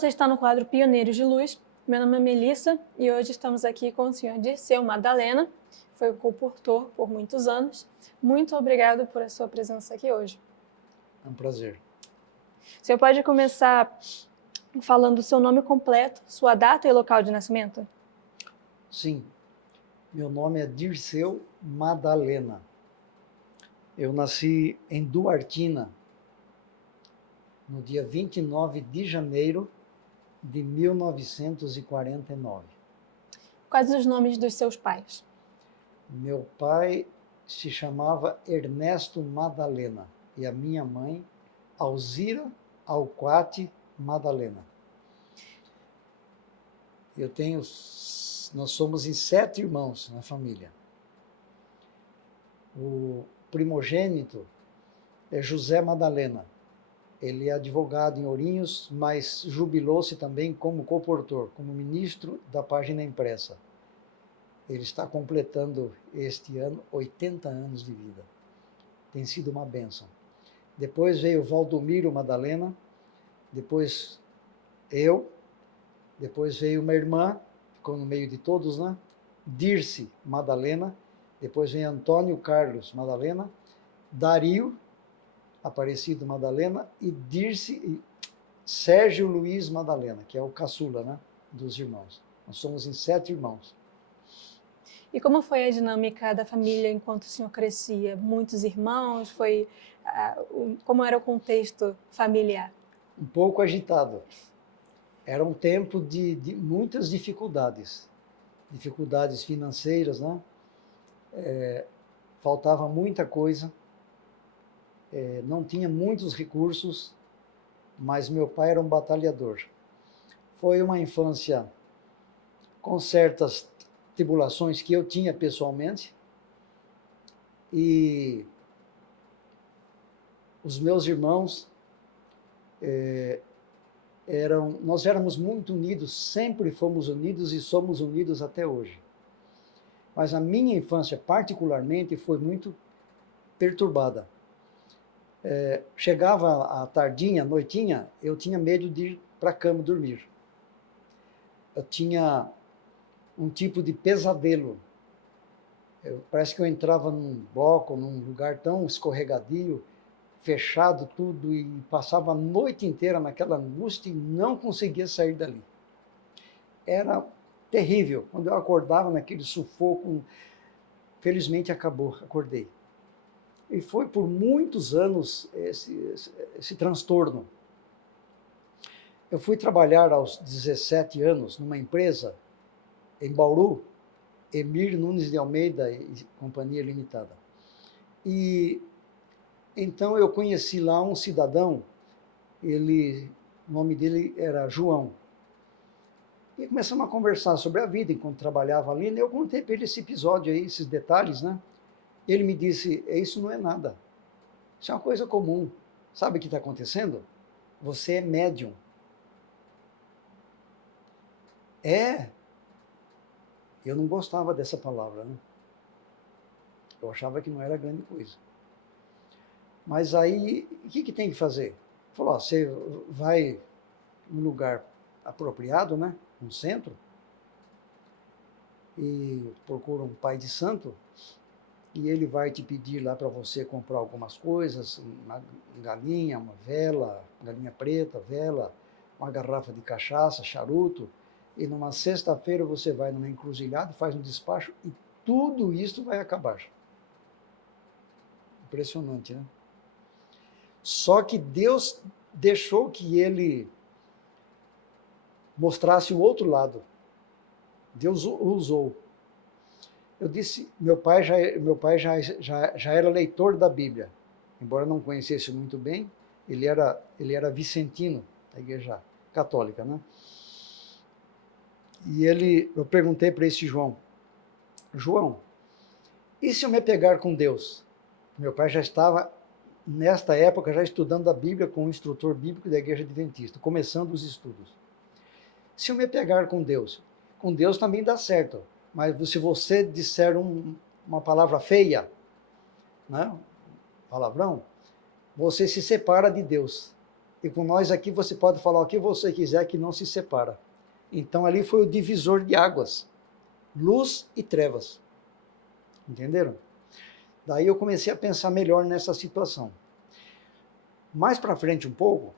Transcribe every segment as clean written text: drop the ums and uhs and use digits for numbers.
você está no quadro Pioneiros de Luz. Meu nome é Melissa e hoje estamos aqui com o senhor Dirceu Madalena, foi o comportor por muitos anos. Muito obrigado por a sua presença aqui hoje. É um prazer. O senhor pode começar falando o seu nome completo, sua data e local de nascimento? Sim, meu nome é Dirceu Madalena. Eu nasci em Duartina, no dia 29 de janeiro de 1949. Quais os nomes dos seus pais? Meu pai se chamava Ernesto Madalena e a minha mãe, Alzira Alquati Madalena. Nós somos em 7 irmãos na família. O primogênito é José Madalena. Ele é advogado em Ourinhos, mas jubilou-se também como comportor, como ministro da página impressa. Ele está completando este ano 80 anos de vida. Tem sido uma bênção. Depois veio Valdomiro Madalena, depois eu, depois veio uma irmã, ficou no meio de todos, né? Dirce Madalena, depois vem Antônio Carlos Madalena, Dario Aparecido Madalena e Sérgio Luiz Madalena, que é o caçula, né, dos irmãos. Nós somos em 7 irmãos. E como foi a dinâmica da família enquanto o senhor crescia? Muitos irmãos? Como era o contexto familiar? Um pouco agitado. Era um tempo de muitas dificuldades. Dificuldades financeiras, né? Faltava muita coisa. Não tinha muitos recursos, mas meu pai era um batalhador. Foi uma infância com certas tribulações que eu tinha pessoalmente, e os meus irmãos nós éramos muito unidos, sempre fomos unidos e somos unidos até hoje. Mas a minha infância, particularmente, foi muito perturbada. Chegava a tardinha, noitinha, eu tinha medo de ir para a cama dormir. Eu tinha um tipo de pesadelo. Parece que eu entrava num bloco, num lugar tão escorregadio, fechado tudo, e passava a noite inteira naquela angústia e não conseguia sair dali. Era terrível. Quando eu acordava naquele sufoco, felizmente acordei. E foi por muitos anos esse transtorno. Eu fui trabalhar aos 17 anos numa empresa em Bauru, Emir Nunes de Almeida e Companhia Limitada. E então eu conheci lá um cidadão, o nome dele era João. E começamos a conversar sobre a vida enquanto trabalhava ali, e eu contei para ele esse episódio aí, esses detalhes, né? Ele me disse, isso não é nada, isso é uma coisa comum. Sabe o que está acontecendo? Você é médium. Eu não gostava dessa palavra, né? Eu achava que não era grande coisa. Mas aí, o que tem que fazer? Ele falou, você vai num lugar apropriado, né? Um centro, e procura um pai de santo, e ele vai te pedir lá para você comprar algumas coisas, uma galinha, uma vela, galinha preta, vela, uma garrafa de cachaça, charuto, e numa sexta-feira você vai numa encruzilhada, faz um despacho e tudo isso vai acabar. Impressionante, né? Só que Deus deixou que ele mostrasse o outro lado. Deus o usou. Eu disse, meu pai já era leitor da Bíblia, embora não conhecesse muito bem, ele era vicentino, da igreja católica, né? E eu perguntei para esse João, e se eu me pegar com Deus? Meu pai já estava, nesta época, já estudando a Bíblia com um instrutor bíblico da igreja adventista, começando os estudos. Se eu me pegar com Deus também dá certo, mas se você disser uma palavra feia, né, palavrão, você se separa de Deus. e com nós aqui você pode falar o que você quiser que não se separa. Então ali foi o divisor de águas, luz e trevas. Entenderam? Daí eu comecei a pensar melhor nessa situação. Mais para frente um pouco,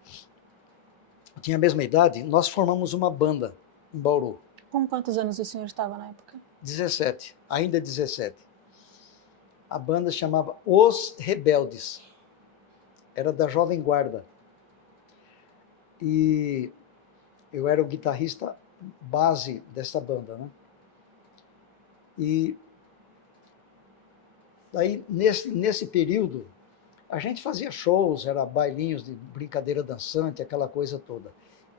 eu tinha a mesma idade, nós formamos uma banda em Bauru. Com quantos anos o senhor estava na época? 17, ainda 17. A banda chamava Os Rebeldes. Era da Jovem Guarda. E eu era o guitarrista base dessa banda, né? E daí, nesse período, a gente fazia shows, era bailinhos de brincadeira dançante, aquela coisa toda.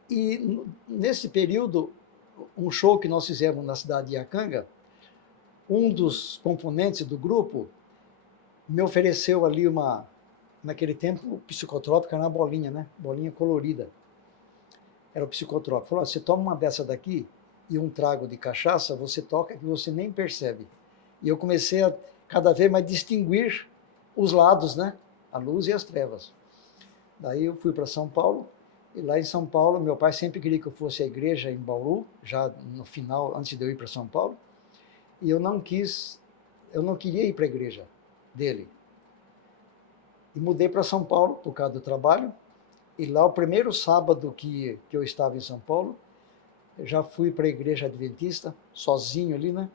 E nesse período, um show que nós fizemos na cidade de Iacanga, um dos componentes do grupo me ofereceu ali naquele tempo, o psicotrópico era uma bolinha, né? Bolinha colorida. Era o psicotrópico. Falou, você toma uma dessa daqui e um trago de cachaça, você toca que você nem percebe. E eu comecei a cada vez mais distinguir os lados, né? A luz e as trevas. Daí eu fui para São Paulo, e lá em São Paulo, meu pai sempre queria que eu fosse à igreja em Bauru, já no final, antes de eu ir para São Paulo, e eu não queria ir para a igreja dele. E mudei para São Paulo por causa do trabalho, e lá o primeiro sábado que eu estava em São Paulo, eu já fui para a igreja adventista, sozinho ali, né?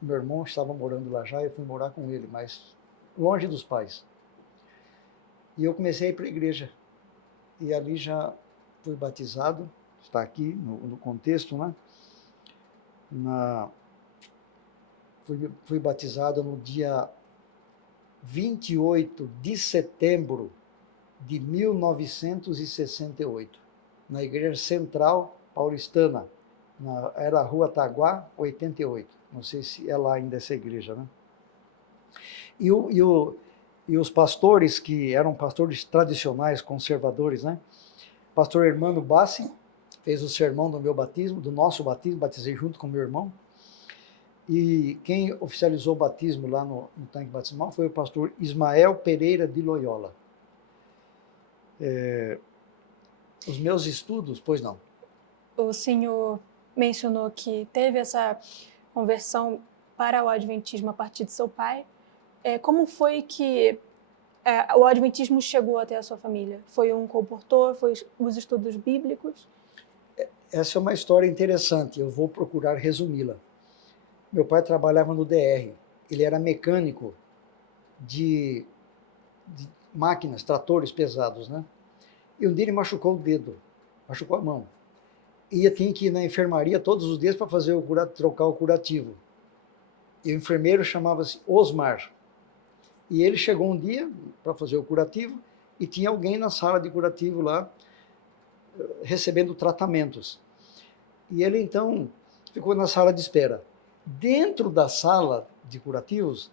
Meu irmão estava morando lá já, eu fui morar com ele, mas longe dos pais. E eu comecei a ir para a igreja. E ali já fui batizado, está aqui no contexto, né? Fui batizado no dia 28 de setembro de 1968, na Igreja Central Paulistana, era a Rua Taguá, 88. Não sei se é lá ainda essa igreja, né? E os pastores, que eram pastores tradicionais, conservadores, né? Pastor Hermano Bassi fez o sermão do meu batismo, do nosso batismo, batizei junto com meu irmão. E quem oficializou o batismo lá no tanque batismal foi o pastor Ismael Pereira de Loyola. Os meus estudos, pois não. O senhor mencionou que teve essa conversão para o Adventismo a partir de seu pai. Como foi que o Adventismo chegou até a sua família? Foi um comportor? Foi os estudos bíblicos? Essa é uma história interessante, eu vou procurar resumi-la. Meu pai trabalhava no DR, ele era mecânico de máquinas, tratores pesados, né? E um dia ele machucou o dedo, machucou a mão. E tinha que ir na enfermaria todos os dias para fazer trocar o curativo. E o enfermeiro chamava-se Osmar. E ele chegou um dia para fazer o curativo e tinha alguém na sala de curativo lá recebendo tratamentos. E ele então ficou na sala de espera. Dentro da sala de curativos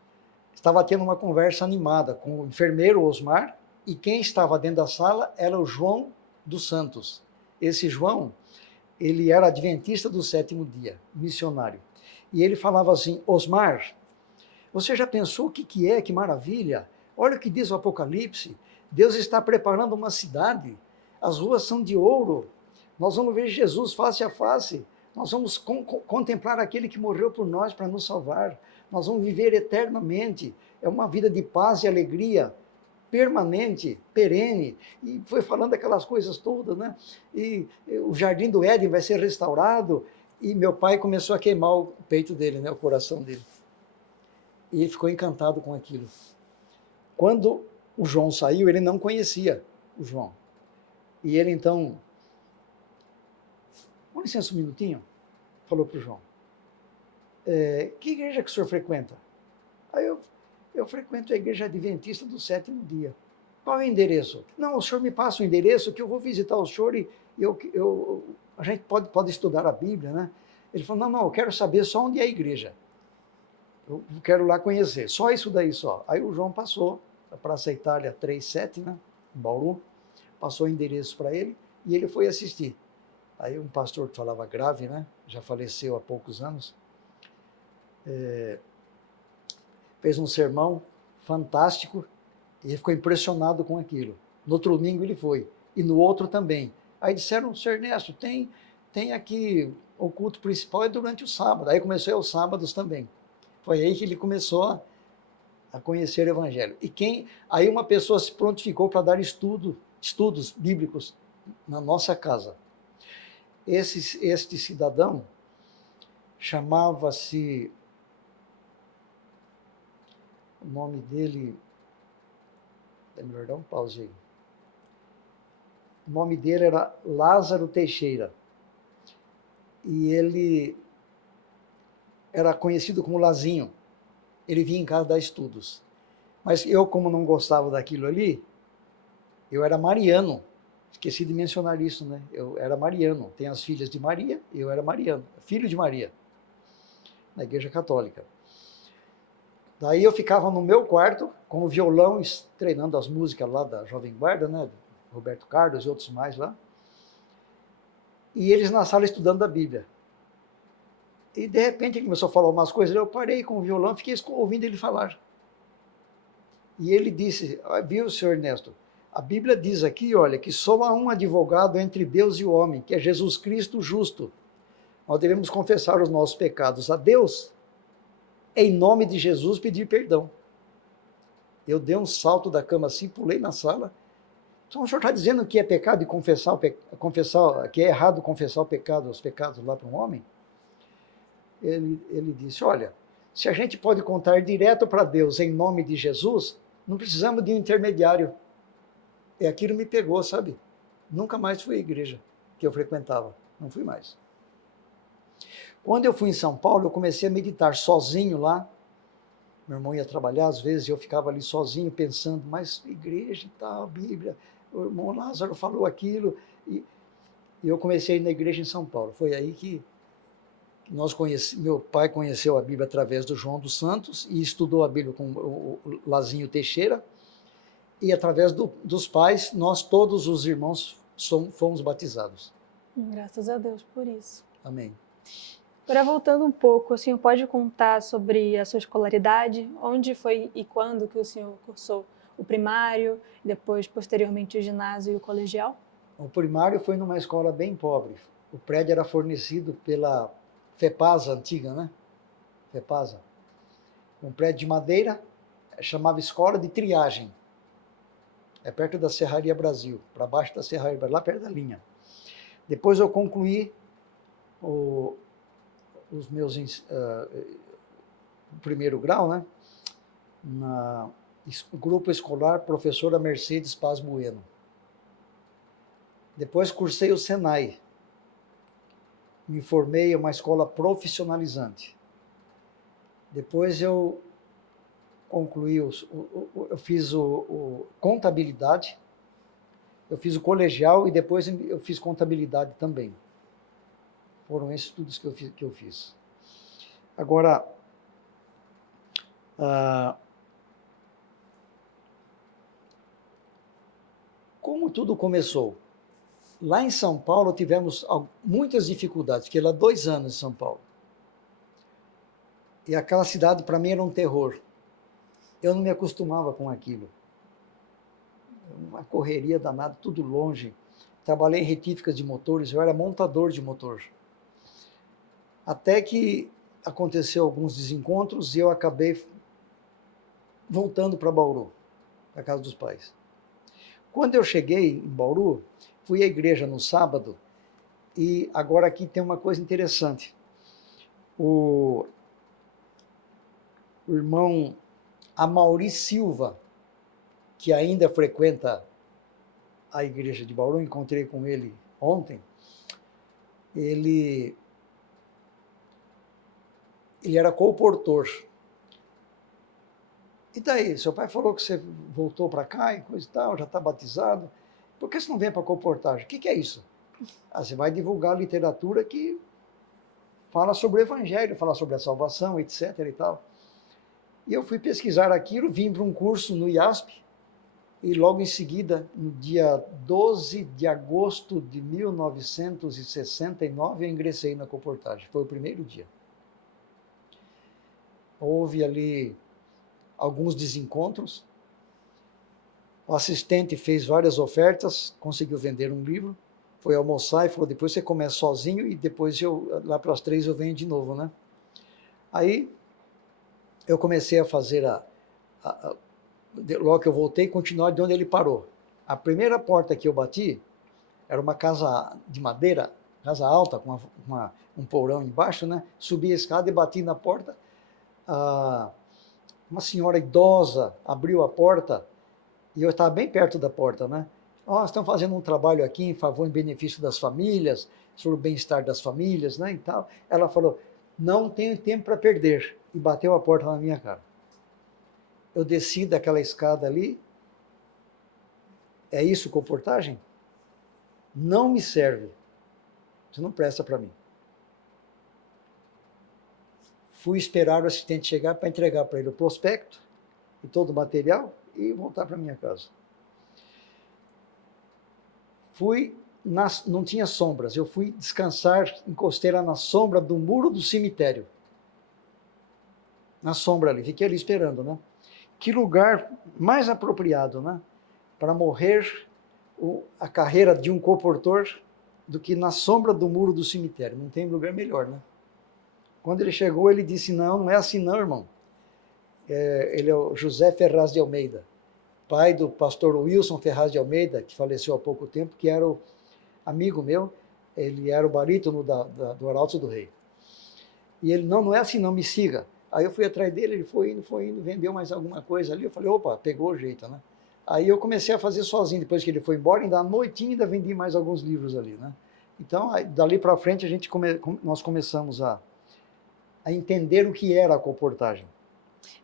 estava tendo uma conversa animada com o enfermeiro Osmar, e quem estava dentro da sala era o João dos Santos. Esse João, ele era adventista do sétimo dia, missionário. E ele falava assim, Osmar, você já pensou o que é, que maravilha? Olha o que diz o Apocalipse, Deus está preparando uma cidade, as ruas são de ouro, nós vamos ver Jesus face a face, nós vamos contemplar aquele que morreu por nós para nos salvar, nós vamos viver eternamente, é uma vida de paz e alegria, permanente, perene, e foi falando aquelas coisas todas, né? E o Jardim do Éden vai ser restaurado, e meu pai começou a queimar o peito dele, né? O coração dele. E ele ficou encantado com aquilo. Quando o João saiu, ele não conhecia o João. E ele então, com licença um minutinho, falou para o João, que igreja que o senhor frequenta? Aí eu frequento a igreja adventista do sétimo dia. Qual é o endereço? Não, o senhor me passa o endereço que eu vou visitar o senhor e a gente pode estudar a Bíblia, né? Ele falou, não, eu quero saber só onde é a igreja. Eu quero lá conhecer, só isso daí só. Aí o João passou para a Praça Itália 37, né, em Bauru, passou o endereço para ele e ele foi assistir. Aí um pastor que falava grave, né, já faleceu há poucos anos, fez um sermão fantástico e ele ficou impressionado com aquilo. No outro domingo ele foi. e no outro também. Aí disseram, Sr. Ernesto, tem aqui o culto principal é durante o sábado. Aí começou aos sábados também. Foi aí que ele começou a conhecer o Evangelho. Aí uma pessoa se prontificou para dar estudos bíblicos na nossa casa. Este cidadão chamava-se, o nome dele, é melhor dar um pause aí. O nome dele era Lázaro Teixeira. E ele era conhecido como Lazinho. Ele vinha em casa dar estudos. Mas eu, como não gostava daquilo ali, eu era mariano. Esqueci de mencionar isso, né? Eu era mariano. Tem as filhas de Maria, eu era mariano, filho de Maria, na Igreja Católica. Daí eu ficava no meu quarto, com o violão, treinando as músicas lá da Jovem Guarda, né? Roberto Carlos e outros mais lá. E eles na sala estudando a Bíblia. E de repente ele começou a falar umas coisas, eu parei com o violão, fiquei ouvindo ele falar. E ele disse, viu, senhor Ernesto, a Bíblia diz aqui, olha, que só há um advogado entre Deus e o homem, que é Jesus Cristo justo. Nós devemos confessar os nossos pecados a Deus, em nome de Jesus pedir perdão. Eu dei um salto da cama assim, pulei na sala. Então o senhor está dizendo que é pecado confessar, que é errado confessar os pecados lá para um homem? Ele disse, olha, se a gente pode contar direto para Deus em nome de Jesus, não precisamos de um intermediário. E aquilo me pegou, sabe? Nunca mais fui à igreja que eu frequentava. Não fui mais. Quando eu fui em São Paulo, eu comecei a meditar sozinho lá. Meu irmão ia trabalhar, às vezes eu ficava ali sozinho pensando, mas igreja e tal, Bíblia, o irmão Lázaro falou aquilo. E eu comecei a ir na igreja em São Paulo. Foi aí que meu pai conheceu a Bíblia através do João dos Santos e estudou a Bíblia com o Lazinho Teixeira. E através dos pais, nós todos os irmãos fomos batizados. Graças a Deus por isso. Amém. Agora, voltando um pouco, o senhor pode contar sobre a sua escolaridade? Onde foi e quando que o senhor cursou o primário, depois, posteriormente, o ginásio e o colegial? O primário foi numa escola bem pobre. O prédio era fornecido pela FEPASA antiga, né? FEPASA. Um prédio de madeira, chamava Escola de Triagem. É perto da Serraria Brasil, para baixo da Serraria Brasil, lá perto da linha. Depois eu concluí os meus primeiro grau, né? No grupo escolar Professora Mercedes Paz Bueno. Depois cursei o Senai. Me formei em uma escola profissionalizante. Depois eu concluí, eu fiz contabilidade, eu fiz o colegial e depois eu fiz contabilidade também. Foram esses estudos que eu fiz. Agora, como tudo começou? Lá em São Paulo tivemos muitas dificuldades, fiquei lá 2 anos em São Paulo. E aquela cidade para mim era um terror. Eu não me acostumava com aquilo. Uma correria danada, tudo longe. Trabalhei em retíficas de motores, eu era montador de motor. Até que aconteceu alguns desencontros e eu acabei voltando para Bauru, para casa dos pais. Quando eu cheguei em Bauru, fui à igreja no sábado e agora aqui tem uma coisa interessante. O irmão Amaury Silva, que ainda frequenta a igreja de Bauru, encontrei com ele ontem, ele era colportor. E daí, seu pai falou que você voltou para cá e coisa e tal, já está batizado, por que você não vem para a colportagem? O que é isso? Você vai divulgar literatura que fala sobre o evangelho, fala sobre a salvação, etc. e tal. E eu fui pesquisar aquilo, vim para um curso no IASP, e logo em seguida, no dia 12 de agosto de 1969, eu ingressei na colportagem. Foi o primeiro dia. Houve ali alguns desencontros. O assistente fez várias ofertas, conseguiu vender um livro, foi almoçar e falou, depois você começa sozinho e depois lá para as 3 eu venho de novo, né? Aí eu comecei a fazer logo que eu voltei, continuar de onde ele parou. A primeira porta que eu bati era uma casa de madeira, casa alta, com um porão embaixo, né? Subi a escada e bati na porta. Uma senhora idosa abriu a porta e eu estava bem perto da porta, né? Nós estamos fazendo um trabalho aqui em favor, em benefício das famílias, sobre o bem-estar das famílias, né? E tal. Ela falou, não tenho tempo para perder, e bateu a porta na minha cara. Eu desci daquela escada ali. É isso comportagem? Não me serve. Você não presta para mim. Fui esperar o assistente chegar para entregar para ele o prospecto e todo o material e voltar para minha casa. Não tinha sombras, eu fui descansar em costeira na sombra do muro do cemitério. Na sombra ali, fiquei ali esperando, né? Que lugar mais apropriado, né? Para morrer a carreira de um comportor do que na sombra do muro do cemitério. Não tem lugar melhor, né? Quando ele chegou, ele disse, não é assim não, irmão. Ele é o José Ferraz de Almeida, pai do pastor Wilson Ferraz de Almeida, que faleceu há pouco tempo, que era o amigo meu, ele era o barítono do Arautos do Rei. E ele, não é assim não, me siga. Aí eu fui atrás dele, ele foi indo, vendeu mais alguma coisa ali, eu falei, opa, pegou o jeito, né? Aí eu comecei a fazer sozinho, depois que ele foi embora, ainda à noitinha ainda vendi mais alguns livros ali, né? Então, dali para frente, nós começamos a entender o que era a comportagem.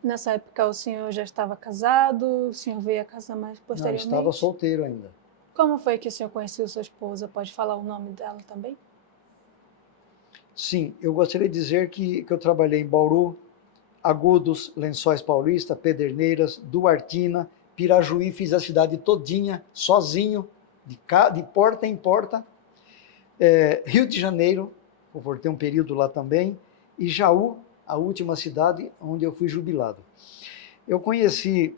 Nessa época o senhor já estava casado, o senhor veio a casar mais posteriormente? Não, estava solteiro ainda. Como foi que o senhor conheceu sua esposa? Pode falar o nome dela também? Sim, eu gostaria de dizer que eu trabalhei em Bauru, Agudos, Lençóis Paulista, Pederneiras, Duartina, Pirajuí, fiz a cidade todinha, sozinho, de porta em porta. Rio de Janeiro, comportei um período lá também, e Jaú, a última cidade onde eu fui jubilado. Eu conheci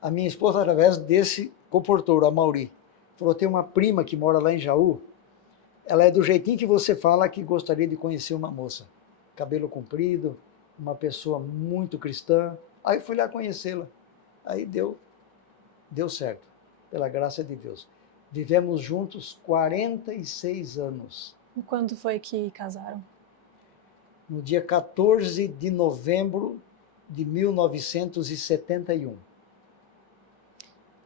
a minha esposa através desse comportor, a Mauri. Falou, tem uma prima que mora lá em Jaú, ela é do jeitinho que você fala que gostaria de conhecer uma moça. Cabelo comprido, uma pessoa muito cristã. Aí fui lá conhecê-la. Aí deu certo, pela graça de Deus. Vivemos juntos 46 anos. E quando foi que casaram? No dia 14 de novembro de 1971.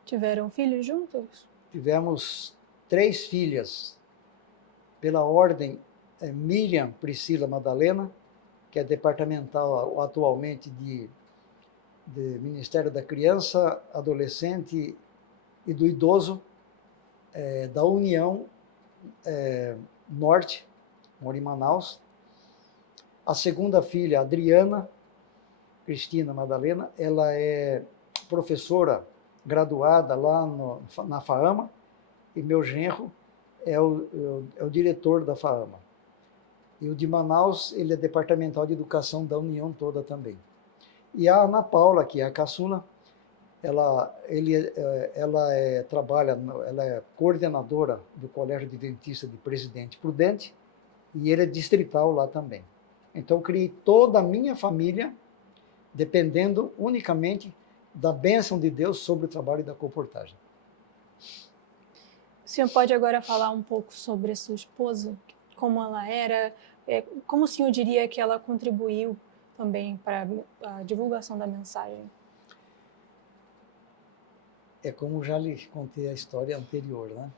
Tiveram filhos juntos? Tivemos 3 filhas. Pela ordem, Miriam Priscila Madalena, que é departamental atualmente de Ministério da Criança, Adolescente e do Idoso, da União Norte, mora em Manaus. A segunda filha, Adriana Cristina Madalena, ela é professora graduada lá na FAAMA, e meu genro é o diretor da FAAMA. E o de Manaus, ele é departamental de educação da União toda também. E a Ana Paula, que é a caçula, ela é coordenadora do Colégio Adventista de Presidente Prudente, e ele é distrital lá também. Então, criei toda a minha família dependendo unicamente da bênção de Deus sobre o trabalho da comportagem. O senhor pode agora falar um pouco sobre a sua esposa? Como ela era? Como o senhor diria que ela contribuiu também para a divulgação da mensagem? É como já lhe contei a história anterior, né?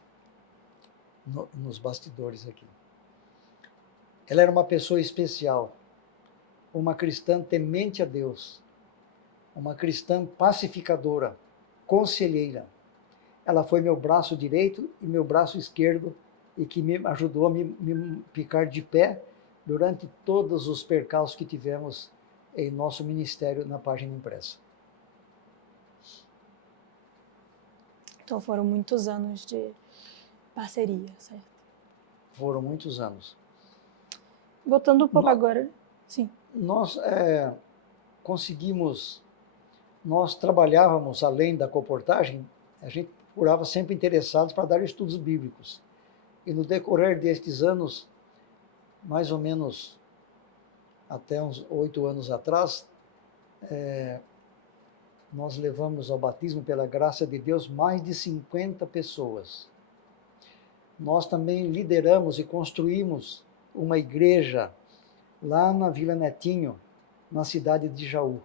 Nos bastidores aqui. Ela era uma pessoa especial, uma cristã temente a Deus, uma cristã pacificadora, conselheira. Ela foi meu braço direito e meu braço esquerdo e que me ajudou a me ficar de pé durante todos os percalços que tivemos em nosso ministério na página impressa. Então foram muitos anos de parceria, certo? Foram muitos anos. Voltando um pouco agora, sim. Nós nós trabalhávamos além da comportagem a gente procurava sempre interessados para dar estudos bíblicos. E no decorrer destes anos, mais ou menos até uns 8 anos atrás, nós levamos ao batismo pela graça de Deus mais de 50 pessoas. Nós também lideramos e construímos uma igreja lá na Vila Netinho, na cidade de Jaú.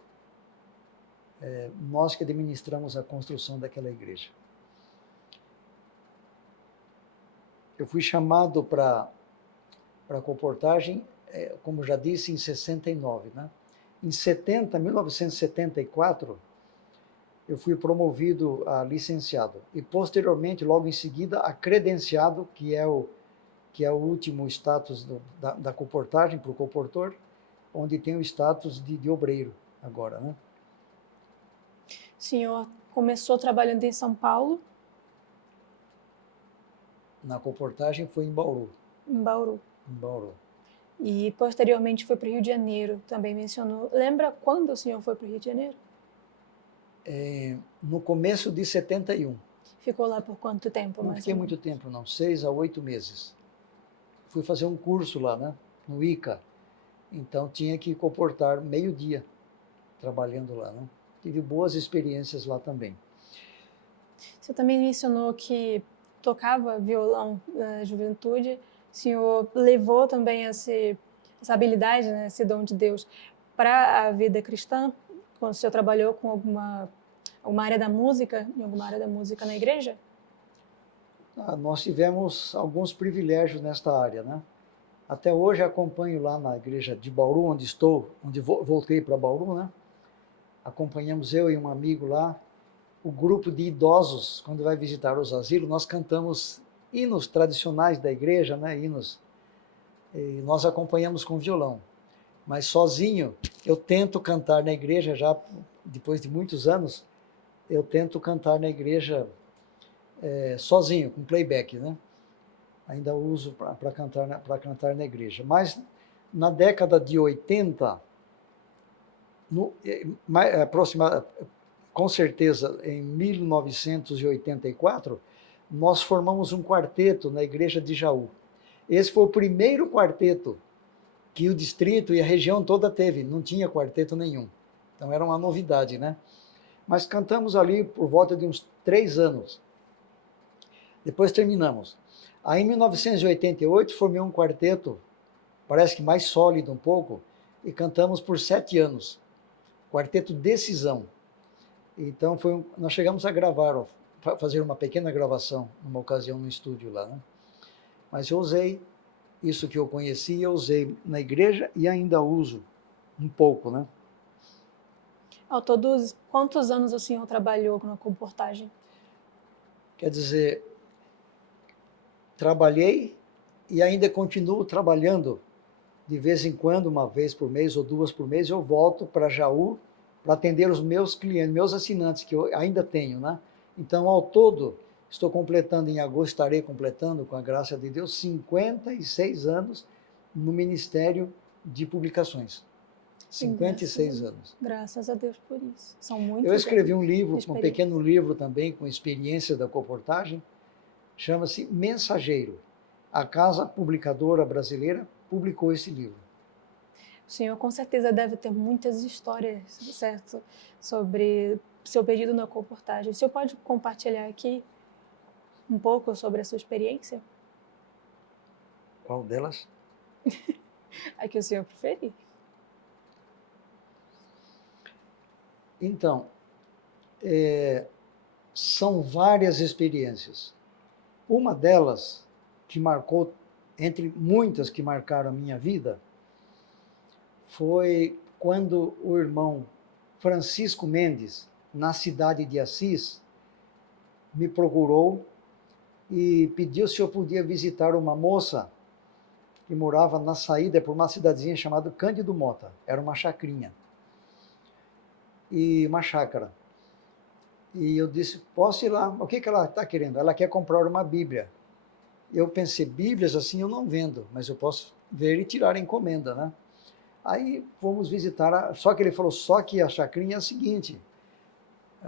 Nós que administramos a construção daquela igreja. Eu fui chamado para a colportagem, como já disse, em 69. Né? Em 1974, eu fui promovido a licenciado. E, posteriormente, logo em seguida, a credenciado, que é o último status da colportagem, para o colportor, onde tem o status de obreiro agora. Né? O senhor começou trabalhando em São Paulo? Na colportagem foi em Bauru. Em Bauru. Em Bauru. E posteriormente foi para o Rio de Janeiro, também mencionou. Lembra quando o senhor foi para o Rio de Janeiro? No começo de 71. Ficou lá por quanto tempo? Não fiquei muito tempo, não. 6 a 8 meses. Fui fazer um curso lá, né? No ICA. Então tinha que comportar meio-dia trabalhando lá, né? Tive boas experiências lá também. Você também mencionou que tocava violão na juventude. O senhor levou também essa habilidade, né, esse dom de Deus, para a vida cristã? Quando o senhor trabalhou com alguma área da música, em alguma área da música na igreja? Nós tivemos alguns privilégios nesta área, né? Até hoje acompanho lá na igreja de Bauru, onde estou, onde voltei para Bauru, né? Acompanhamos eu e um amigo lá, o grupo de idosos, quando vai visitar os asilos, nós cantamos hinos tradicionais da igreja, né? Hinos, e nós acompanhamos com violão. Mas sozinho, eu tento cantar na igreja, já depois de muitos anos, eu tento cantar na igreja sozinho, com playback, né? Ainda uso para cantar na igreja. Mas na década de 80, com certeza em 1984, nós formamos um quarteto na igreja de Jaú. Esse foi o primeiro quarteto que o distrito e a região toda teve, não tinha quarteto nenhum. Então era uma novidade, né? Mas cantamos ali por volta de uns 3 anos. Depois terminamos. Aí em 1988 formei um quarteto, parece que mais sólido um pouco, e cantamos por 7 anos. Quarteto Decisão. Então nós chegamos a gravar, fazer uma pequena gravação, numa ocasião no estúdio lá, né? Mas eu usei isso que eu conhecia, eu usei na igreja e ainda uso um pouco, né? Ao todo, quantos anos o senhor trabalhou na colportagem? Quer dizer, trabalhei e ainda continuo trabalhando. De vez em quando, uma vez por mês ou 2 por mês, eu volto para Jaú para atender os meus clientes, meus assinantes, que eu ainda tenho, né? Então, ao todo, estou completando, em agosto, estarei completando, com a graça de Deus, 56 anos no Ministério de Publicações. 56 anos. Graças a Deus por isso. São muitos. Eu escrevi um livro, um pequeno livro também, com experiência da colportagem, chama-se Mensageiro. A Casa Publicadora Brasileira publicou esse livro. O senhor com certeza deve ter muitas histórias, certo? Sobre seu período na colportagem. O senhor pode compartilhar aqui um pouco sobre a sua experiência? Qual delas? A que o senhor preferir. Então, são várias experiências. Uma delas, que marcou, entre muitas que marcaram a minha vida, foi quando o irmão Francisco Mendes, na cidade de Assis, me procurou e pediu se eu podia visitar uma moça que morava na saída por uma cidadezinha chamada Cândido Mota. Era uma chacrinha. E uma chácara. E eu disse, posso ir lá? O que ela está querendo? Ela quer comprar uma Bíblia. Eu pensei, Bíblias assim eu não vendo, mas eu posso ver e tirar a encomenda, né? Aí fomos visitar, só que ele falou, só que a chacrinha é a seguinte,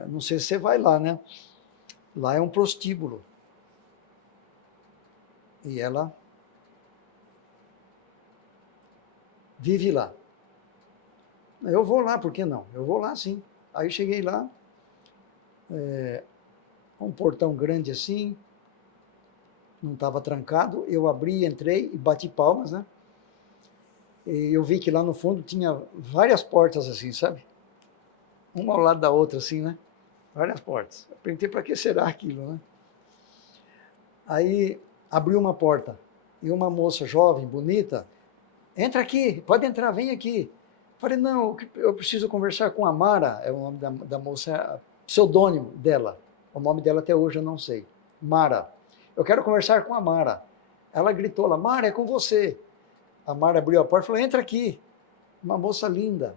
não sei se você vai lá, né? Lá é um prostíbulo. E ela vive lá. Eu vou lá, por que não? Eu vou lá, sim. Aí cheguei lá, um portão grande assim, não estava trancado, eu abri, entrei e bati palmas, né? E eu vi que lá no fundo tinha várias portas assim, sabe? Uma ao lado da outra assim, né? Várias portas. Eu perguntei para que será aquilo, né? Aí abriu uma porta e uma moça jovem, bonita, entra aqui, pode entrar, vem aqui. Falei, não, eu preciso conversar com a Mara, é o nome da moça, é pseudônimo dela. O nome dela até hoje eu não sei. Mara. Eu quero conversar com a Mara. Ela gritou lá, Mara, é com você. A Mara abriu a porta e falou, entra aqui. Uma moça linda.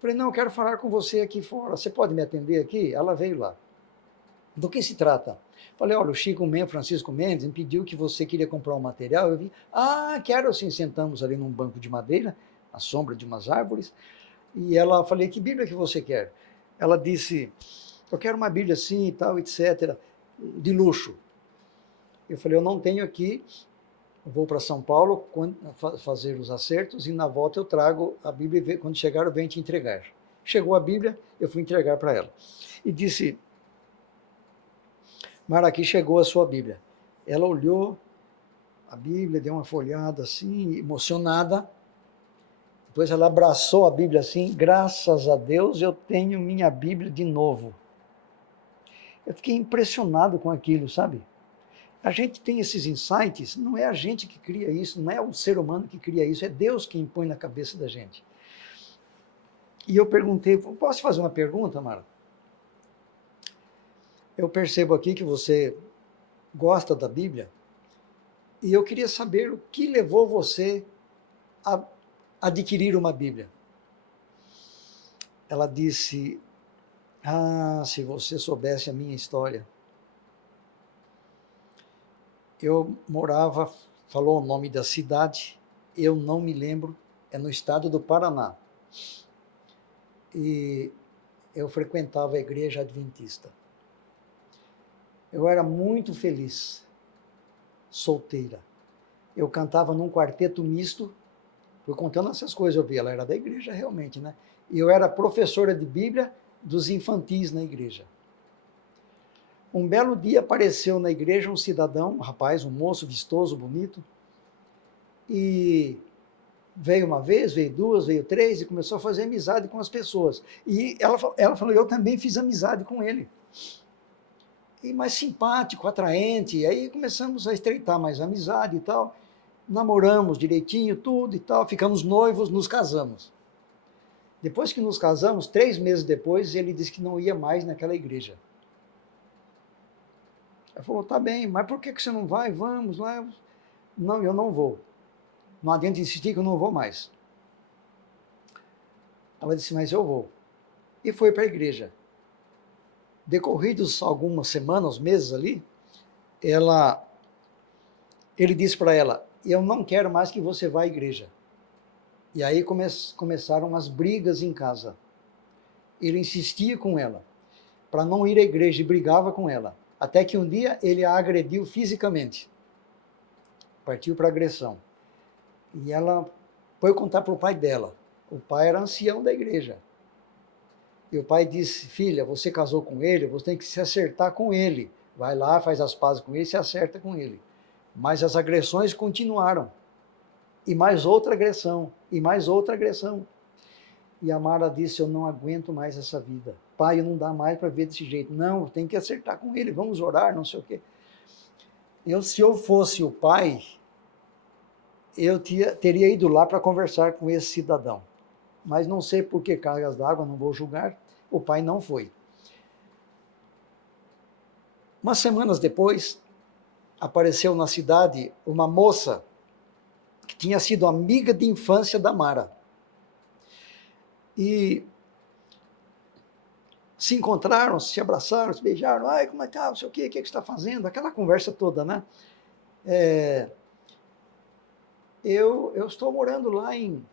Falei, não, eu quero falar com você aqui fora. Você pode me atender aqui? Ela veio lá. Do que se trata? Falei, olha, o Chico Mendes, Francisco Mendes, me pediu que você queria comprar um material. Eu vi, quero sim. Sentamos ali num banco de madeira, à sombra de umas árvores. E ela, falei, que Bíblia que você quer? Ela disse, eu quero uma Bíblia assim e tal, etc., de luxo. Eu falei, eu não tenho aqui, vou para São Paulo fazer os acertos e na volta eu trago a Bíblia e quando chegar eu venho te entregar. Chegou a Bíblia, eu fui entregar para ela. E disse, Mara, aqui chegou a sua Bíblia. Ela olhou a Bíblia, deu uma folhada assim, emocionada. Depois ela abraçou a Bíblia assim, graças a Deus eu tenho minha Bíblia de novo. Eu fiquei impressionado com aquilo, sabe? A gente tem esses insights, não é a gente que cria isso, não é o ser humano que cria isso, é Deus que impõe na cabeça da gente. E eu perguntei, posso fazer uma pergunta, Mara? Eu percebo aqui que você gosta da Bíblia e eu queria saber o que levou você a adquirir uma Bíblia. Ela disse, se você soubesse a minha história. Eu morava, falou o nome da cidade, eu não me lembro, é no estado do Paraná. E eu frequentava a igreja adventista. Eu era muito feliz, solteira. Eu cantava num quarteto misto, fui contando essas coisas, eu vi, ela era da igreja realmente, né? E eu era professora de Bíblia dos infantis na igreja. Um belo dia apareceu na igreja um cidadão, um rapaz, um moço vistoso, bonito, e veio uma vez, veio duas, veio três, e começou a fazer amizade com as pessoas. E ela falou, eu também fiz amizade com ele. E mais simpático, atraente, e aí começamos a estreitar mais a amizade e tal, namoramos direitinho, tudo e tal, ficamos noivos, nos casamos. Depois que nos casamos, 3 meses depois, ele disse que não ia mais naquela igreja. Ela falou, tá bem, mas por que você não vai? Vamos lá. Não, eu não vou. Não adianta insistir que eu não vou mais. Ela disse, mas eu vou. E foi para a igreja. Decorridos algumas semanas, meses ali, ele disse para ela, eu não quero mais que você vá à igreja. E aí começaram as brigas em casa. Ele insistia com ela para não ir à igreja e brigava com ela. Até que um dia ele a agrediu fisicamente. Partiu para agressão. E ela foi contar para o pai dela. O pai era ancião da igreja. E o pai disse, filha, você casou com ele, você tem que se acertar com ele. Vai lá, faz as pazes com ele, se acerta com ele. Mas as agressões continuaram. E mais outra agressão, e mais outra agressão. E a Mara disse, eu não aguento mais essa vida. Pai, não dá mais para ver desse jeito. Não, tem que acertar com ele, vamos orar, não sei o quê. Se eu fosse o pai, eu teria ido lá para conversar com esse cidadão. Mas não sei por que cargas d'água, não vou julgar, o pai não foi. Umas semanas depois, apareceu na cidade uma moça que tinha sido amiga de infância da Mara. E se encontraram, se abraçaram, se beijaram, ai, como é que tá, não sei o que você está fazendo? Aquela conversa toda, né? Eu estou morando lá em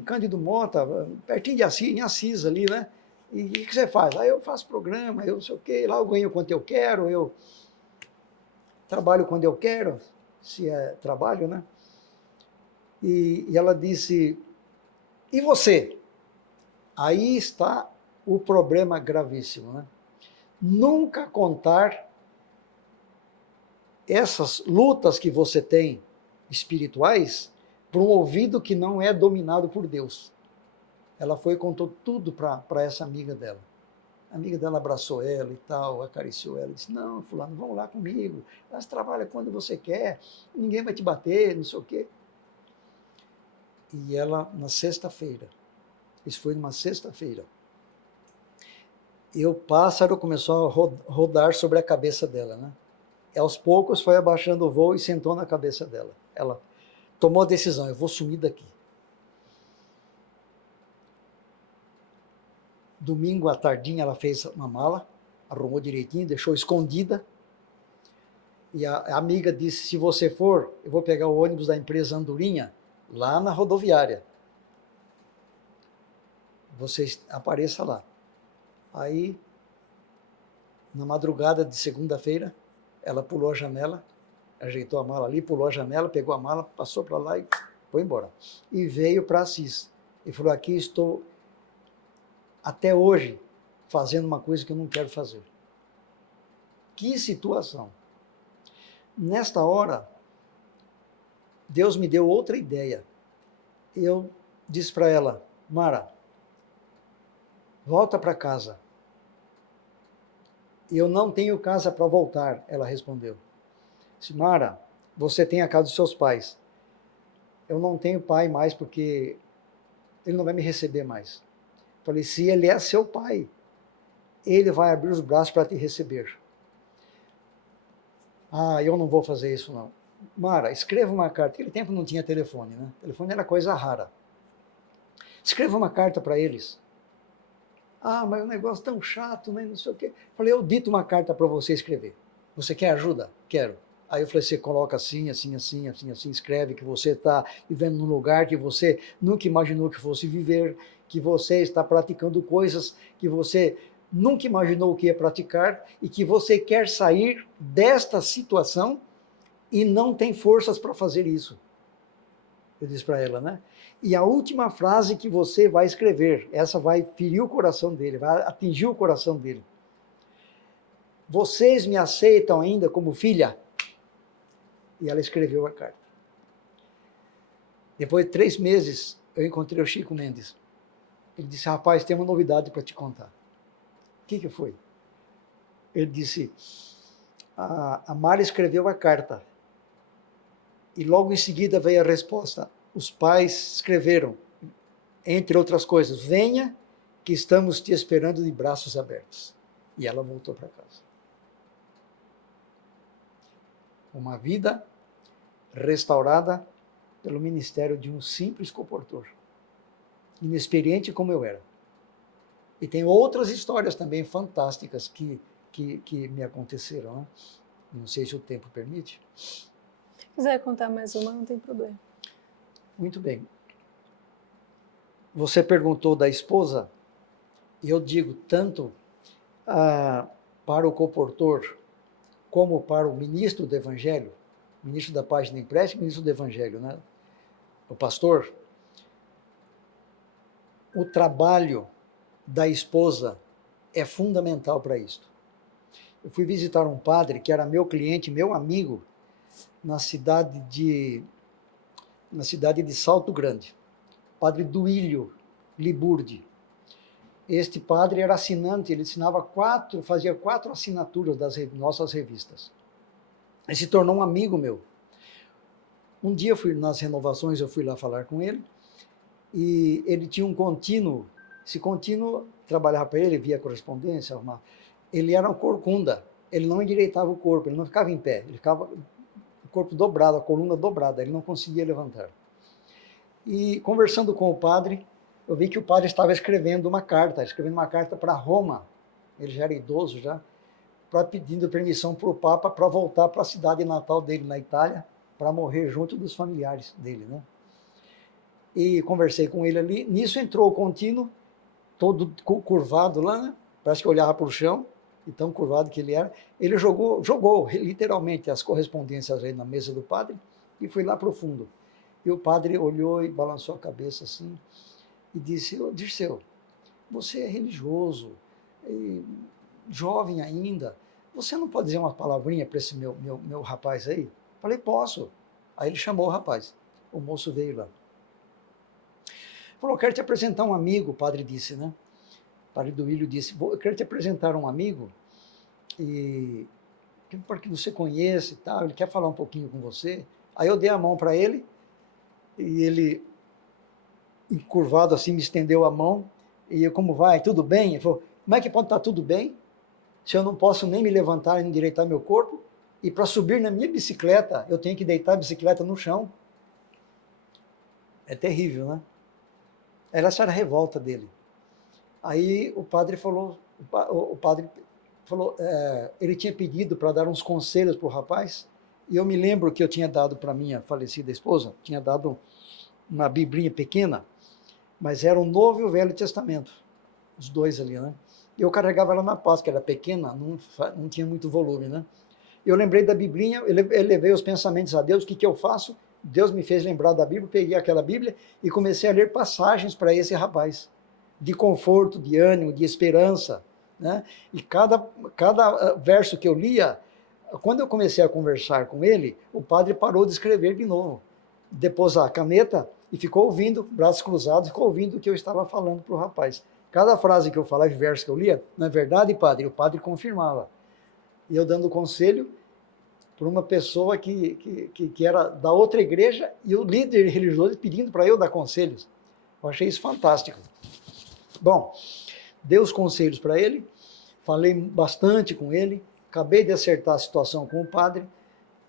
Cândido Mota, pertinho de Assis, em Assis ali, né? E o que você faz? Aí eu faço programa, eu não sei o quê, lá eu ganho quanto eu quero, eu trabalho quando eu quero, se é trabalho, né? E ela disse, e você? Aí está o problema gravíssimo, né? Nunca contar essas lutas que você tem espirituais para um ouvido que não é dominado por Deus. Ela foi e contou tudo para essa amiga dela. A amiga dela abraçou ela e tal, acariciou ela, disse, não, fulano, vamos lá comigo, você trabalha quando você quer, ninguém vai te bater, não sei o quê. E ela, na sexta-feira, isso foi numa sexta-feira, e o pássaro começou a rodar sobre a cabeça dela, né? E aos poucos foi abaixando o voo e sentou na cabeça dela. Ela tomou a decisão, eu vou sumir daqui. Domingo à tardinha ela fez uma mala, arrumou direitinho, deixou escondida. E a amiga disse, se você for, eu vou pegar o ônibus da empresa Andorinha, lá na rodoviária. Você apareça lá. Aí, na madrugada de segunda-feira, ela pulou a janela, ajeitou a mala ali, pulou a janela, pegou a mala, passou para lá e foi embora. E veio para Assis. E falou, aqui estou até hoje fazendo uma coisa que eu não quero fazer. Que situação! Nesta hora, Deus me deu outra ideia. Eu disse para ela, Mara, volta para casa. Eu não tenho casa para voltar, ela respondeu. Disse, Mara, você tem a casa dos seus pais. Eu não tenho pai mais porque ele não vai me receber mais. Falei, se ele é seu pai, ele vai abrir os braços para te receber. Ah, eu não vou fazer isso não. Mara, escreva uma carta. Naquele tempo não tinha telefone, né? O telefone era coisa rara. Escreva uma carta para eles. Ah, mas é um negócio tão chato, né? Não sei o quê. Falei, eu dito uma carta para você escrever. Você quer ajuda? Quero. Aí eu falei, você coloca assim, assim, assim, assim, assim, escreve que você está vivendo num lugar que você nunca imaginou que fosse viver, que você está praticando coisas que você nunca imaginou que ia praticar e que você quer sair desta situação e não tem forças para fazer isso. Eu disse para ela, né? E a última frase que você vai escrever, essa vai ferir o coração dele, vai atingir o coração dele. Vocês me aceitam ainda como filha? E ela escreveu a carta. Depois de 3 meses, eu encontrei o Chico Mendes. Ele disse, rapaz, tem uma novidade para te contar. O que foi? Ele disse, a Mara escreveu a carta. E logo em seguida veio a resposta. Os pais escreveram, entre outras coisas, venha que estamos te esperando de braços abertos. E ela voltou para casa. Uma vida restaurada pelo ministério de um simples comportor, inexperiente como eu era. E tem outras histórias também fantásticas que me aconteceram, né? Não sei se o tempo permite. Se quiser contar mais uma, não tem problema. Muito bem. Você perguntou da esposa, e eu digo tanto para o comportor como para o ministro do Evangelho, ministro da Página Impressa e ministro do Evangelho, né? O pastor, o trabalho da esposa é fundamental para isto. Eu fui visitar um padre que era meu cliente, meu amigo, na cidade de Salto Grande, padre Duílio Liburdi. Este padre era assinante, ele fazia 4 assinaturas das nossas revistas. Ele se tornou um amigo meu. Um dia, nas renovações, eu fui lá falar com ele, e ele tinha um contínuo. Esse contínuo trabalhava para ele, via correspondência, ele era um corcunda, ele não endireitava o corpo, ele não ficava em pé, ele ficava o corpo dobrado, a coluna dobrada, ele não conseguia levantar. E conversando com o padre, eu vi que o padre estava escrevendo uma carta para Roma, ele já era idoso já, pedindo permissão para o Papa para voltar para a cidade natal dele, na Itália, para morrer junto dos familiares dele, né? E conversei com ele ali, nisso entrou o contínuo, todo curvado lá, né? Parece que olhava para o chão, e tão curvado que ele era. Ele jogou literalmente as correspondências aí na mesa do padre e foi lá para o fundo. E o padre olhou e balançou a cabeça assim e disse: "Ô, Dirceu, você é religioso, jovem ainda, você não pode dizer uma palavrinha para esse meu rapaz aí?" Falei: "Posso." Aí ele chamou o rapaz. O moço veio lá. Falou: "Eu quero te apresentar um amigo", o padre disse, né? O padre Duílio disse: "Eu quero te apresentar um amigo, e para que você conheça e tal, ele quer falar um pouquinho com você." Aí eu dei a mão para ele, e ele, encurvado assim, me estendeu a mão, e eu: "Como vai? Tudo bem?" Ele falou: "Como é que pode estar tudo bem se eu não posso nem me levantar e endireitar meu corpo, e para subir na minha bicicleta eu tenho que deitar a bicicleta no chão?" É terrível, né? Essa era a revolta dele. Aí o padre falou, ele tinha pedido para dar uns conselhos para o rapaz, e eu me lembro que eu tinha dado para minha falecida esposa, tinha dado uma biblinha pequena, mas era o Novo e o Velho Testamento, os dois ali, né? E eu carregava ela na pasta, que era pequena, não tinha muito volume, né? Eu lembrei da biblinha, eu levei os pensamentos a Deus: o que eu faço? Deus me fez lembrar da Bíblia, peguei aquela Bíblia e comecei a ler passagens para esse rapaz, de conforto, de ânimo, de esperança, né? E cada verso que eu lia, quando eu comecei a conversar com ele, o padre parou de escrever de novo, depôs a caneta e ficou ouvindo, braços cruzados, ficou ouvindo o que eu estava falando para o rapaz. Cada frase que eu falava, verso que eu lia: "Não é verdade, padre?" O padre confirmava. E eu dando conselho por uma pessoa que era da outra igreja, e o líder religioso pedindo para eu dar conselhos. Eu achei isso fantástico. Bom, dei os conselhos para ele, falei bastante com ele, acabei de acertar a situação com o padre,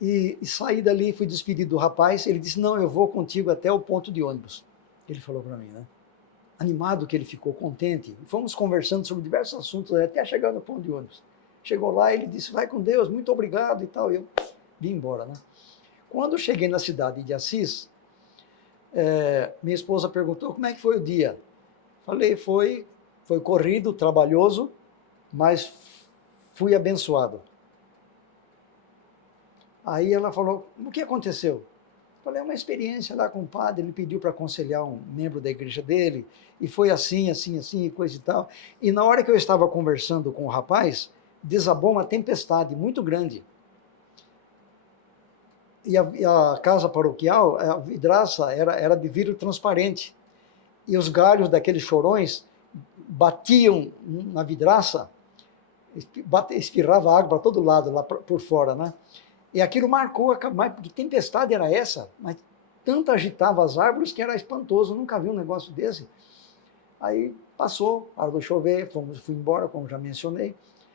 e saí dali, fui despedido do rapaz. Ele disse: "Não, eu vou contigo até o ponto de ônibus." Ele falou para mim, né? Animado que ele ficou, contente. E fomos conversando sobre diversos assuntos até chegar no ponto de ônibus. Chegou lá, ele disse: "Vai com Deus, muito obrigado" e tal. Eu vim embora, né? Quando eu cheguei na cidade de Assis, minha esposa perguntou: "Como é que foi o dia?" Falei: foi corrido, trabalhoso, mas fui abençoado." Aí ela falou: "O que aconteceu?" Falei: "É uma experiência lá com o padre, ele pediu para aconselhar um membro da igreja dele, e foi assim, assim, assim, e coisa e tal. E na hora que eu estava conversando com o rapaz, desabou uma tempestade muito grande. E a casa paroquial, a vidraça era de vidro transparente. E os galhos daqueles chorões batiam na vidraça, espirrava água para todo lado, lá por fora, né? E aquilo marcou, mas que tempestade era essa? Mas tanto agitava as árvores que era espantoso, nunca vi um negócio desse. Aí passou, parou de chover, fui embora, como já mencionei.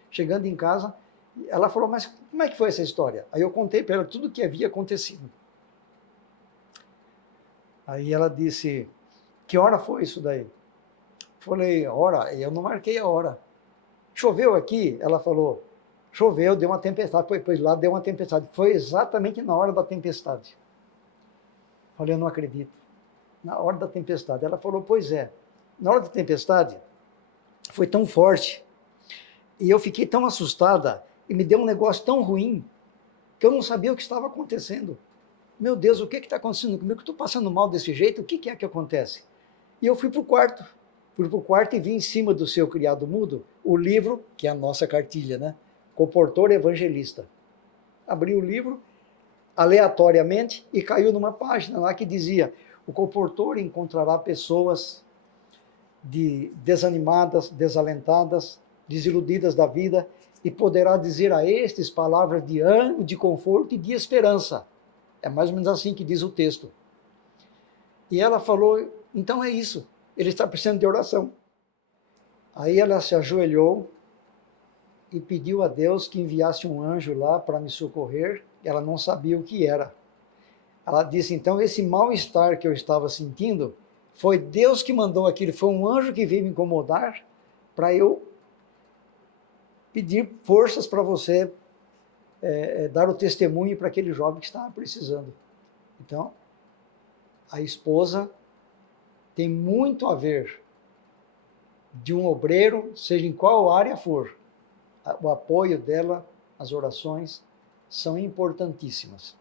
Chegando em casa, ela falou: "Mas como é que foi essa história?" Aí eu contei para ela tudo o que havia acontecido. Aí ela disse: "Que hora foi isso daí?" Falei: "Hora?" Eu não marquei a hora. "Choveu aqui?" Ela falou: "Choveu, deu uma tempestade." Pois lá deu uma tempestade. Foi exatamente na hora da tempestade. Falei: "Eu não acredito." Na hora da tempestade. Ela falou: "Pois é. Na hora da tempestade, foi tão forte, e eu fiquei tão assustada, e me deu um negócio tão ruim, que eu não sabia o que estava acontecendo. Meu Deus, o que está acontecendo comigo? Eu estou passando mal desse jeito? O que é que acontece?" E eu fui para o quarto. Fui para o quarto e vi em cima do seu criado mudo o livro, que é a nossa cartilha, né? Comportor Evangelista. Abri o livro aleatoriamente e caiu numa página lá que dizia: "O comportor encontrará pessoas desanimadas, desalentadas, desiludidas da vida, e poderá dizer a estes palavras de ânimo, de conforto e de esperança." É mais ou menos assim que diz o texto. E ela falou: "Então é isso, ele está precisando de oração." Aí ela se ajoelhou e pediu a Deus que enviasse um anjo lá para me socorrer. Ela não sabia o que era. Ela disse: "Então esse mal-estar que eu estava sentindo, foi Deus que mandou aquilo, foi um anjo que veio me incomodar para eu pedir forças para você dar o testemunho para aquele jovem que estava precisando." Então, a esposa tem muito a ver de um obreiro, seja em qual área for. O apoio dela, as orações, são importantíssimas.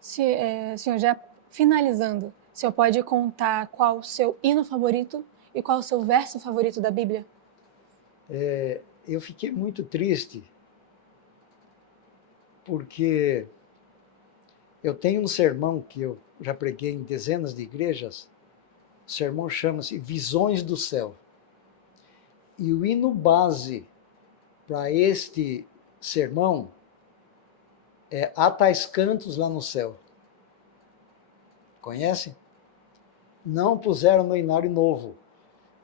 Senhor, já finalizando, o senhor pode contar qual o seu hino favorito e qual o seu verso favorito da Bíblia? Eu fiquei muito triste, porque eu tenho um sermão que eu já preguei em dezenas de igrejas. O sermão chama-se Visões do Céu. E o hino base para este sermão é Há Tais Cantos Lá no Céu. Conhece? Não puseram no hinário novo,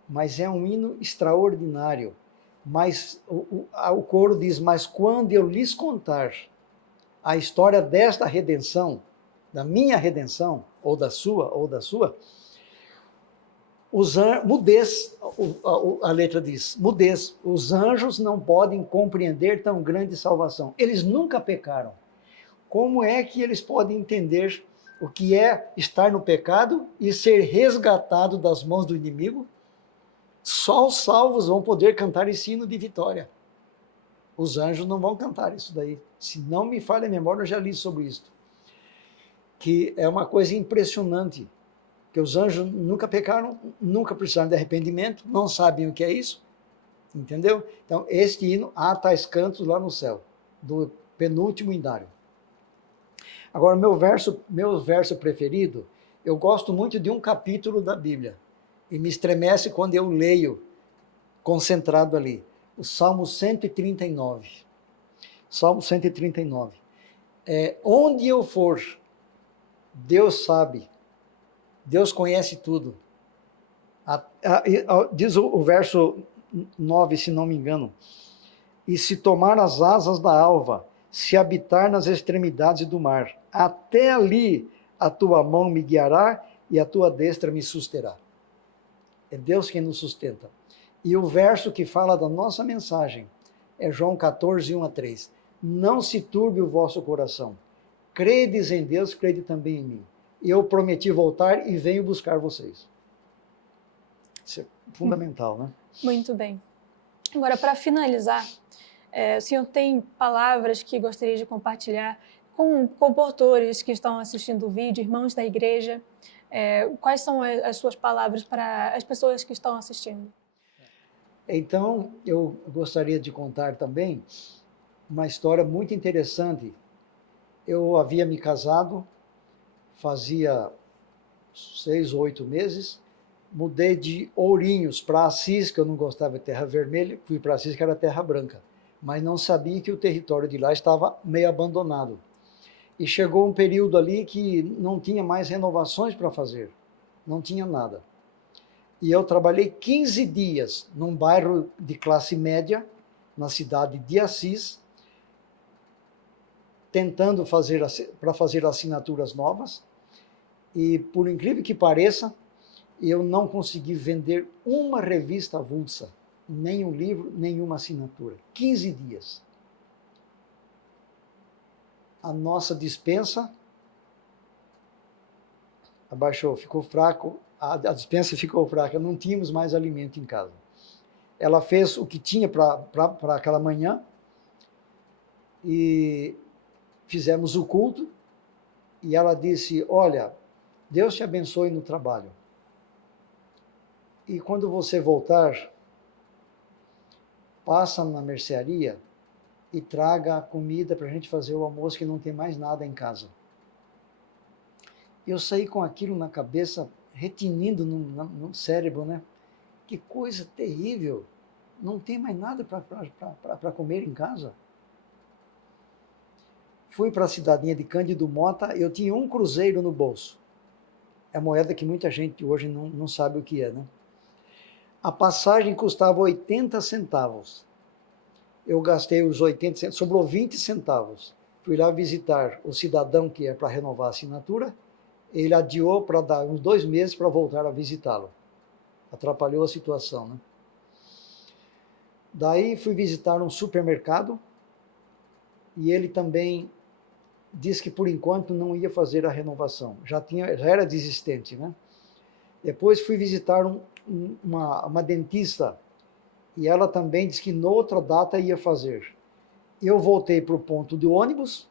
mas é um hino extraordinário. Mas o coro diz, mas quando eu lhes contar a história desta redenção, da minha redenção, ou da sua, mudez, a letra diz, mudez, os anjos não podem compreender tão grande salvação. Eles nunca pecaram. Como é que eles podem entender o que é estar no pecado e ser resgatado das mãos do inimigo? Só os salvos vão poder cantar esse hino de vitória. Os anjos não vão cantar isso daí. Se não me falha a memória, eu já li sobre isso. Que é uma coisa impressionante. Que os anjos nunca pecaram, nunca precisaram de arrependimento, não sabem o que é isso. Entendeu? Então, este hino, Há Tais Cantos Lá no Céu, do penúltimo hinário. Agora, meu verso preferido, eu gosto muito de um capítulo da Bíblia. E me estremece quando eu leio, concentrado ali. O Salmo 139. Salmo 139. Onde eu for, Deus sabe. Deus conhece tudo. Diz o verso 9, se não me engano. E se tomar as asas da alva, se habitar nas extremidades do mar, até ali a tua mão me guiará e a tua destra me susterá. É Deus quem nos sustenta. E o verso que fala da nossa mensagem é João 14, 1-3. Não se turbe o vosso coração. Credes em Deus, crede também em mim. Eu prometi voltar e venho buscar vocês. Isso é fundamental, né? Muito bem. Agora, para finalizar, o senhor tem palavras que gostaria de compartilhar com comportores que estão assistindo o vídeo, irmãos da igreja? Quais são as suas palavras para as pessoas que estão assistindo? Então, eu gostaria de contar também uma história muito interessante. Eu havia me casado, fazia 6 ou 8 meses, mudei de Ourinhos para Assis, que eu não gostava de terra vermelha, fui para Assis, que era terra branca, mas não sabia que o território de lá estava meio abandonado. E chegou um período ali que não tinha mais renovações para fazer, não tinha nada. E eu trabalhei 15 dias num bairro de classe média, na cidade de Assis, tentando fazer assinaturas novas. E, por incrível que pareça, eu não consegui vender uma revista avulsa, nem um livro, nenhuma assinatura. 15 dias. A nossa despensa abaixou, ficou fraco. A despensa ficou fraca, não tínhamos mais alimento em casa. Ela fez o que tinha para aquela manhã e fizemos o culto e ela disse, olha, Deus te abençoe no trabalho. E quando você voltar, passa na mercearia e traga a comida para a gente fazer o almoço, que não tem mais nada em casa. Eu saí com aquilo na cabeça, retinindo no cérebro, né? Que coisa terrível! Não tem mais nada para comer em casa. Fui para a cidadinha de Cândido Mota, eu tinha um cruzeiro no bolso. É moeda que muita gente hoje não sabe o que é, né? A passagem custava 80 centavos. Eu gastei os 80 centavos, sobrou 20 centavos. Fui lá visitar o cidadão que é para renovar a assinatura. Ele adiou para dar uns 2 meses para voltar a visitá-lo. Atrapalhou a situação, né? Daí fui visitar um supermercado e ele também disse que por enquanto não ia fazer a renovação. Já era desistente, né? Depois fui visitar uma dentista, e ela também disse que noutra data ia fazer. Eu voltei para o ponto de ônibus,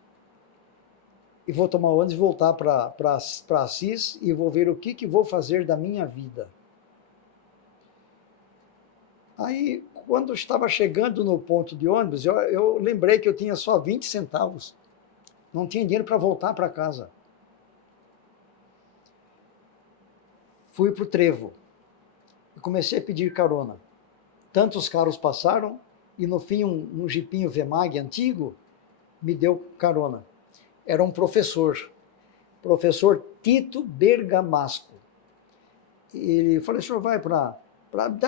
e vou tomar ônibus e voltar para Assis, e vou ver o que vou fazer da minha vida. Aí, quando eu estava chegando no ponto de ônibus, eu lembrei que eu tinha só 20 centavos. Não tinha dinheiro para voltar para casa. Fui para o trevo e comecei a pedir carona. Tantos carros passaram e, no fim, um jipinho Vemag antigo me deu carona. Era um professor Tito Bergamasco. Ele falou, o senhor vai para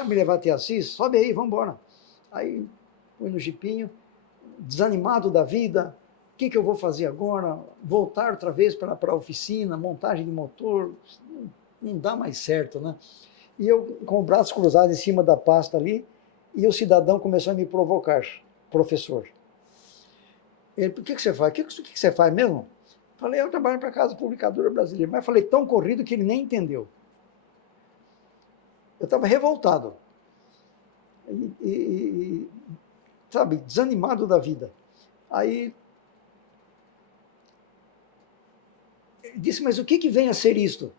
me levar até Assis? Sobe aí, vamos embora. Aí fui no jipinho, desanimado da vida, o que eu vou fazer agora? Voltar outra vez para a oficina, montagem de motor, não dá mais certo, né? E eu com o braço cruzado em cima da pasta ali, e o cidadão começou a me provocar, professor. Ele, o que você faz? O que você faz mesmo? Falei, eu trabalho para a Casa Publicadora Brasileira, mas falei tão corrido que ele nem entendeu. Eu estava revoltado, sabe, desanimado da vida. Aí, ele disse, mas o que vem a ser isto?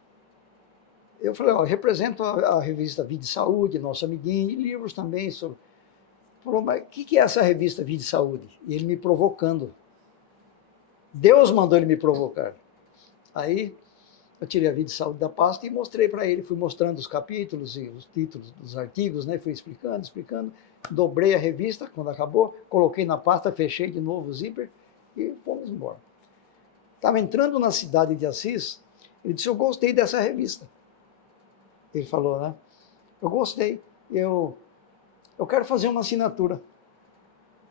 Eu falei, ó, represento a revista Vida e Saúde, nosso amiguinho, e livros também sobre... Falou, mas o que é essa revista Vida e Saúde? E ele me provocando. Deus mandou ele me provocar. Aí, eu tirei a Vida e Saúde da pasta e mostrei para ele, fui mostrando os capítulos e os títulos dos artigos, né? Fui explicando, dobrei a revista quando acabou, coloquei na pasta, fechei de novo o zíper e fomos embora. Estava entrando na cidade de Assis, ele disse, eu gostei dessa revista. Ele falou, né? Eu gostei, eu quero fazer uma assinatura.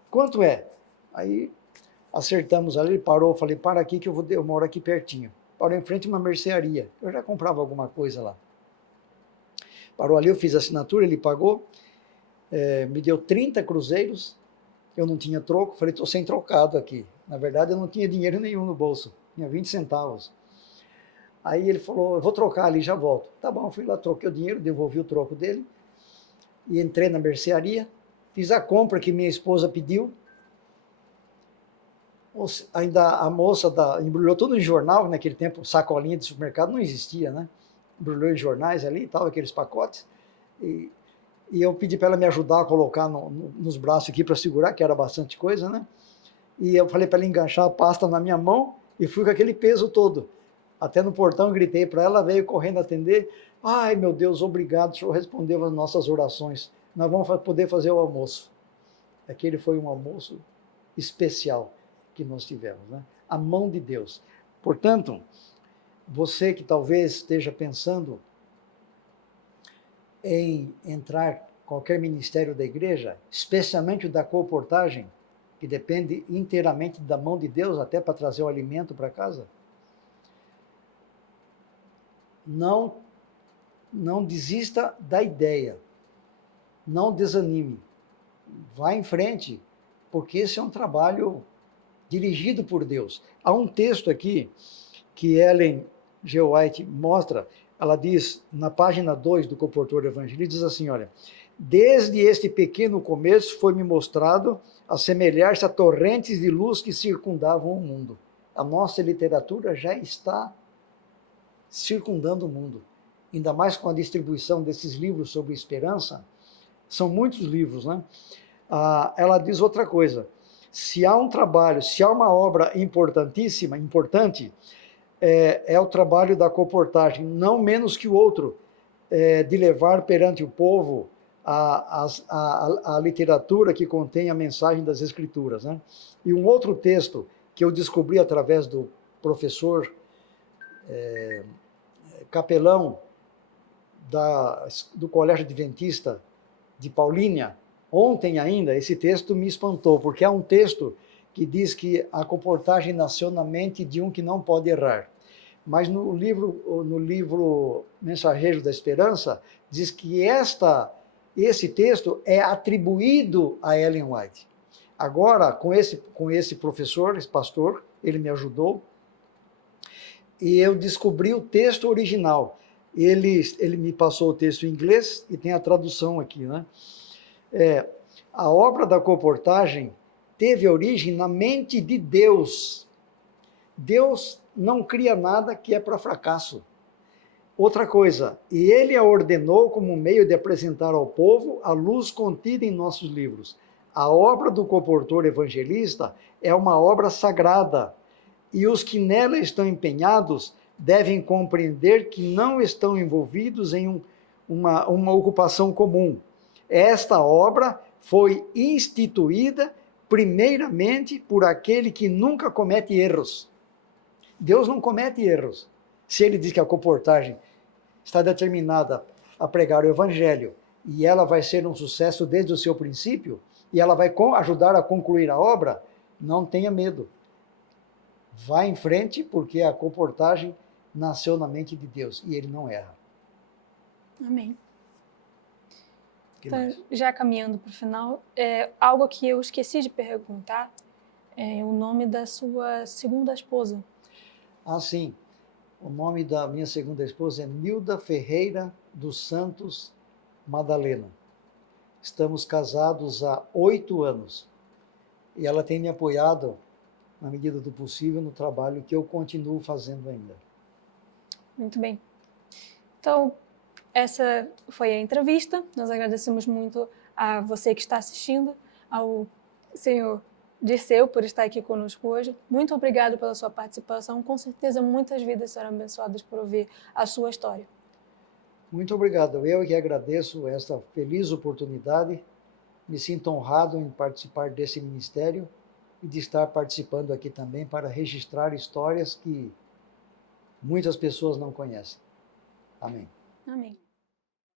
Quanto é? Aí acertamos ali, ele parou, eu falei, para aqui que eu moro aqui pertinho. Parou em frente a uma mercearia, eu já comprava alguma coisa lá. Parou ali, eu fiz a assinatura, ele pagou, me deu 30 cruzeiros, eu não tinha troco, falei, estou sem trocado aqui. Na verdade, eu não tinha dinheiro nenhum no bolso, tinha 20 centavos. Aí ele falou, eu vou trocar ali, já volto. Tá bom, fui lá, troquei o dinheiro, devolvi o troco dele, e entrei na mercearia, fiz a compra que minha esposa pediu, ainda a moça embrulhou tudo em jornal, naquele tempo sacolinha de supermercado não existia, né? Embrulhou em jornais ali e tal, aqueles pacotes, e eu pedi para ela me ajudar a colocar nos braços aqui para segurar, que era bastante coisa, né? E eu falei para ela enganchar a pasta na minha mão e fui com aquele peso todo. Até no portão gritei para ela, veio correndo atender. Ai, meu Deus, obrigado, o senhor respondeu às nossas orações. Nós vamos poder fazer o almoço. Aquele foi um almoço especial que nós tivemos, né? A mão de Deus. Portanto, você que talvez esteja pensando em entrar em qualquer ministério da igreja, especialmente o da colportagem, que depende inteiramente da mão de Deus, até para trazer o alimento para casa, não desista da ideia, não desanime, vá em frente, porque esse é um trabalho dirigido por Deus. Há um texto aqui que Ellen G. White mostra, ela diz, na página 2 do Comportor do Evangelho, diz assim, olha, desde este pequeno começo foi-me mostrado assemelhar-se a torrentes de luz que circundavam o mundo. A nossa literatura já está circundando o mundo, ainda mais com a distribuição desses livros sobre esperança, são muitos livros, né? Ela diz outra coisa, se há um trabalho, se há uma obra importantíssima, importante, é o trabalho da colportagem, não menos que o outro, de levar perante o povo a literatura que contém a mensagem das Escrituras, né? E um outro texto que eu descobri através do professor capelão do Colégio Adventista de Paulínia, ontem ainda, esse texto me espantou, porque é um texto que diz que a colportagem nasceu na mente de um que não pode errar. Mas no livro Mensageiro da Esperança, diz que esse texto é atribuído a Ellen White. Agora, com esse professor, esse pastor, ele me ajudou, e eu descobri o texto original. ele me passou o texto em inglês e tem a tradução aqui, né? A obra da colportagem teve origem na mente de Deus. Deus não cria nada que é para fracasso. Outra coisa, e ele a ordenou como meio de apresentar ao povo a luz contida em nossos livros. A obra do colportor evangelista é uma obra sagrada, e os que nela estão empenhados devem compreender que não estão envolvidos em uma ocupação comum. Esta obra foi instituída primeiramente por aquele que nunca comete erros. Deus não comete erros. Se ele diz que a colportagem está determinada a pregar o evangelho e ela vai ser um sucesso desde o seu princípio, e ela vai ajudar a concluir a obra, não tenha medo. Vá em frente, porque a colportagem nasceu na mente de Deus e ele não erra. Amém. Então, já caminhando para o final, algo que eu esqueci de perguntar é o nome da sua segunda esposa. Ah, sim. O nome da minha segunda esposa é Nilda Ferreira dos Santos Madalena. Estamos casados há 8 anos. E ela tem me apoiado, na medida do possível, no trabalho que eu continuo fazendo ainda. Muito bem. Então, essa foi a entrevista. Nós agradecemos muito a você que está assistindo, ao senhor Dirceu por estar aqui conosco hoje. Muito obrigado pela sua participação. Com certeza muitas vidas serão abençoadas por ouvir a sua história. Muito obrigado. Eu que agradeço esta feliz oportunidade. Me sinto honrado em participar desse ministério e de estar participando aqui também para registrar histórias que muitas pessoas não conhecem. Amém. Amém.